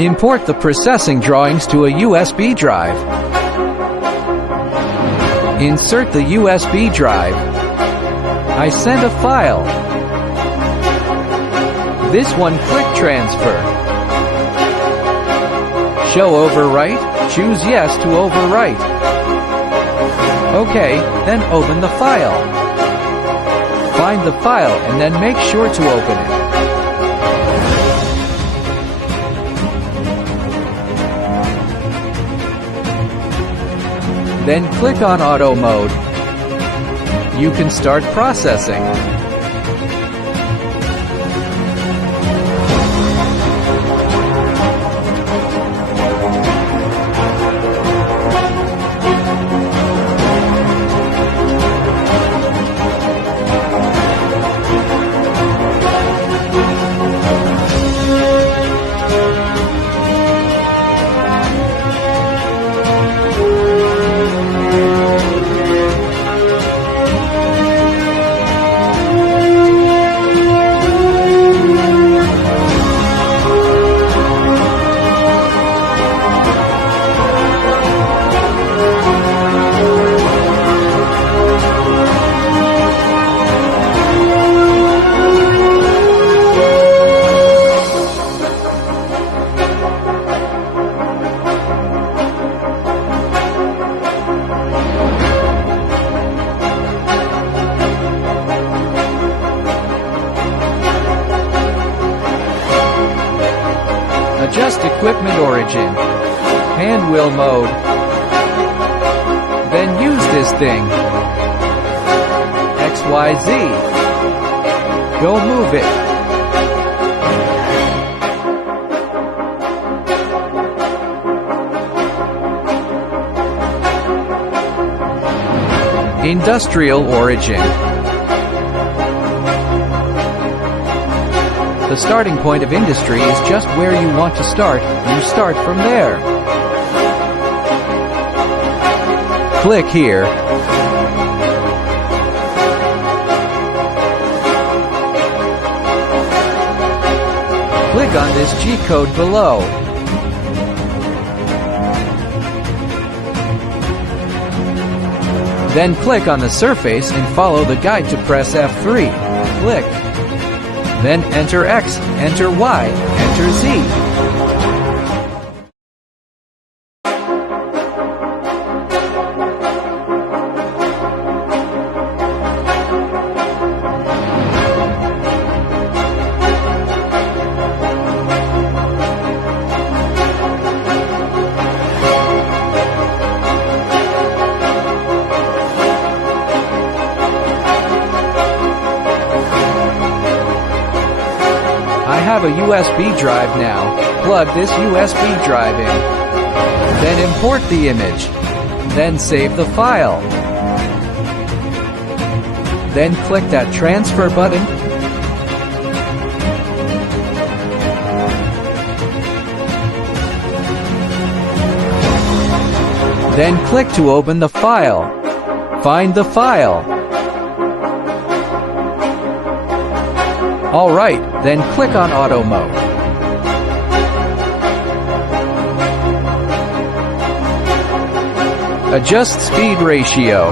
Import the processing drawings to a USB drive. Insert the USB drive. I send a file. This one, click Transfer. Show overwrite? Choose Yes to overwrite. OK, then open the file. Find the file and then make sure to open it. Then click on Auto Mode. You can start processing. Adjust equipment origin. Hand wheel mode. Then use this thing. XYZ. Go move it. Industrial origin. The starting point of industry is just where you want to start. You start from there. Click here. Click on this G-code below. Then click on the surface and follow the guide to press F3. Click. Then enter X, enter Y, enter Z. I have a USB drive now. Plug this USB drive in. Then import the image. Then save the file. Then click that transfer button. Then click to open the file. Find the file. Alright, then click on Auto Mode. Adjust speed ratio.